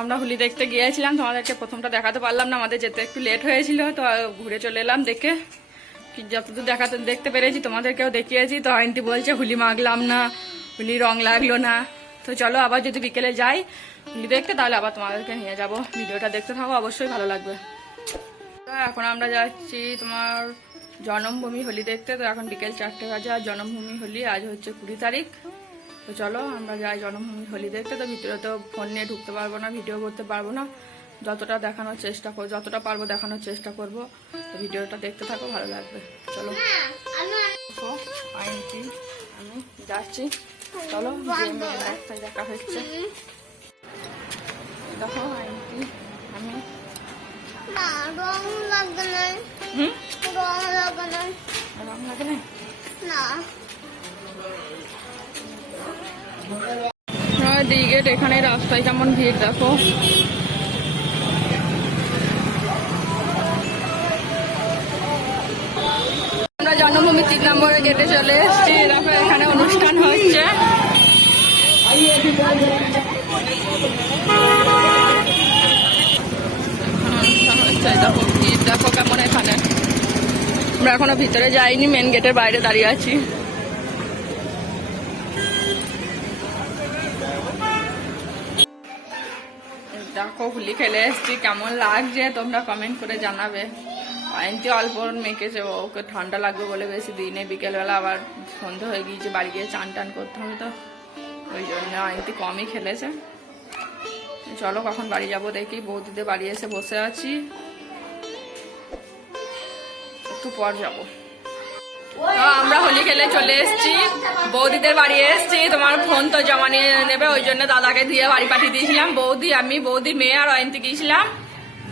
আমরা হোলি দেখতে গিয়েছিলাম, তোমাদেরকে প্রথমটা দেখাতে পারলাম না, আমাদের যেতে একটু লেট হয়েছিল, তো ঘুরে চলে এলাম দেখে। যতদূর দেখতে পেরেছি তোমাদেরকেও দেখিয়েছি। তো আন্টি বলছে হোলি মাখলাম না, হোলি রং লাগলো না। তো চলো আবার যদি বিকেলে যাই হোলি দেখতে, তাহলে আবার তোমাদেরকে নিয়ে যাব। ভিডিওটা দেখতে থাকো, অবশ্যই ভালো লাগবে। তো এখন আমরা যাচ্ছি তোমার জন্মভূমি হোলি দেখতে। তো এখন বিকেল 4টে বাজে, আর জন্মভূমি হোলি আজ হচ্ছে 20 তারিখ। তো চলো আমরা যাই জন্মভূমি হোলি দেখতে। তো ভিতরে তো ফোন নিয়ে ঢুকতে পারবো না, ভিডিও করতে পারবো না, যতটা দেখানোর চেষ্টা করবো, যতটা পারবো দেখানোর চেষ্টা করব। তো ভিডিওটা দেখতে থাকো, ভালো লাগবে। চলো আন্টি আমি যাচ্ছি, চলো রাস্তায় দেখা হচ্ছে। দেখো আন্টি আমি রং লাগে না দিগেট। এখানে রাস্তায় কেমন ভিড় দেখো। আমরা জন্মভূমি 3 নম্বরের গেটে চলে এসেছি। দেখো এখানে অনুষ্ঠান হচ্ছে। দেখো ভিড় দেখো কেমন এখানে। আমরা এখনো ভিতরে যাইনি, মেন গেটের বাইরে দাঁড়িয়ে আছি। দেখো হোলি খেলে এসছি, কেমন লাগছে তোমরা কমেন্ট করে জানাবে। আইনটি অল্প মেখেছে, ওকে ঠান্ডা লাগবে বলে বেশি দিনে। বিকেলবেলা আবার সন্ধ্যা হয়ে গিয়েছে, বাড়ি গিয়ে চান টান করতে হবে, তো ওই জন্য আইনটি কমই খেলেছে। চলো কখন বাড়ি যাবো দেখি। বৌদিদের বাড়ি এসে বসে আছি, একটু পর যাবো। আমরা হোলি খেলে চলে এসেছি, বৌদিদের বাড়ি এসেছি। তোমার ফোন তো জমা নিয়ে নেবে, ওই জন্য দাদাকে দিয়ে বাড়ি পাঠিয়ে দিয়েছিলাম। বৌদি মেয়ে আর অয়ন্তী গিয়েছিলাম,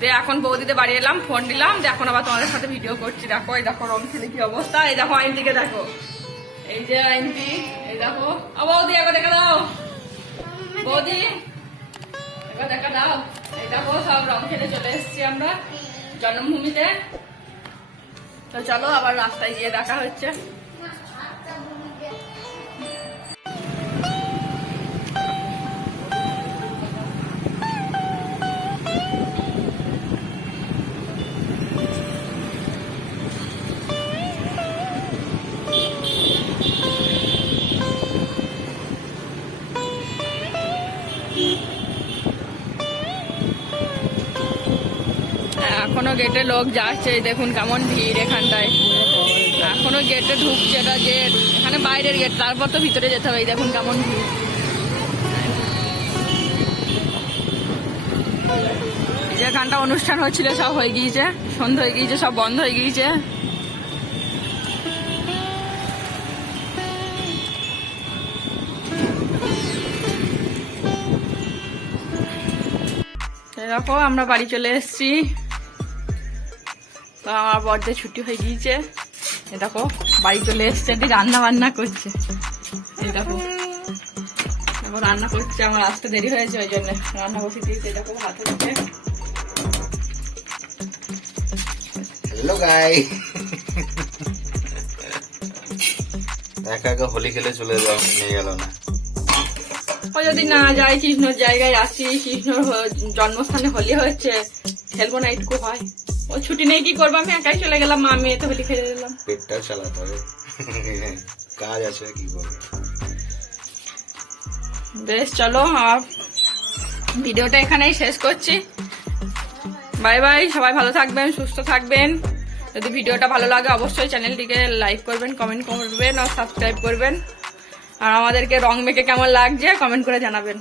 দিয়ে এখন বৌদিদের বাড়ি এলাম, ফোন দিলাম, এখন আবার তোমাদের সাথে ভিডিও করছি। দেখো এই দেখো রং খেলে কি অবস্থা। এই দেখো অয়ন্তীকে দেখো, এই যে অয়ন্তী, এই দেখো। বৌদি একবার দেখা দাও, বৌদি একবার দেখা দাও। এই দেখো সব রং খেলে চলে এসেছি আমরা জন্মভূমিতে। তো চলো আবার রাস্তায় গিয়ে দেখা হচ্ছে। এখনো গেটে লোক যাচ্ছে, দেখুন কেমন ভিড় এখানটায়। এখনো গেটে ঢুকছে, এটা গেট, এখানে বাইরের গেট, তারপর তো ভিতরে যেতে হবে। দেখুন কেমন ভিড়। যেখানটা অনুষ্ঠান হচ্ছিল সব হয়ে গিয়েছে, সন্ধ্যা হয়ে গিয়েছে, সব বন্ধ হয়ে গিয়েছে। দেখো আমরা বাড়ি চলে এসেছি। তো আমার বড়দের ছুটি হয়ে গিয়েছে, দেখো বাড়ি চলে এসছে, রান্না বান্না করছে। এই দেখো এখন রান্না করছে, আমার আসতে দেরি হয়েছে ওই জন্য রান্না বসে দিয়েছে। দেখো ভাত হচ্ছে। হ্যালো গাই, একা একা হোলি খেলে চলে যাও, নিয়ে গেল না। ও যদি না যায়, কৃষ্ণর জায়গায় আসি, কৃষ্ণর জন্মস্থানে হোলি হচ্ছে, খেলবো না এইটুকু হয়? ও ছুটি নেই, কি করবো? আমি একাই চলে গেলাম, মা মেয়ে তো হোলি খেলে দিলাম। পেটটাও চালাতে হবে, কাজ আছে, কি করবো। বেশ চলো, আর ভিডিওটা এখানেই শেষ করছি। বাই বাই, সবাই ভালো থাকবেন, সুস্থ থাকবেন। যদি ভিডিওটা ভালো লাগে অবশ্যই চ্যানেলটিকে লাইক করবেন, কমেন্ট করবেন আর সাবস্ক্রাইব করবেন। আর আমাদেরকে রং মেখে কেমন লাগছে কমেন্ট করে জানাবেন।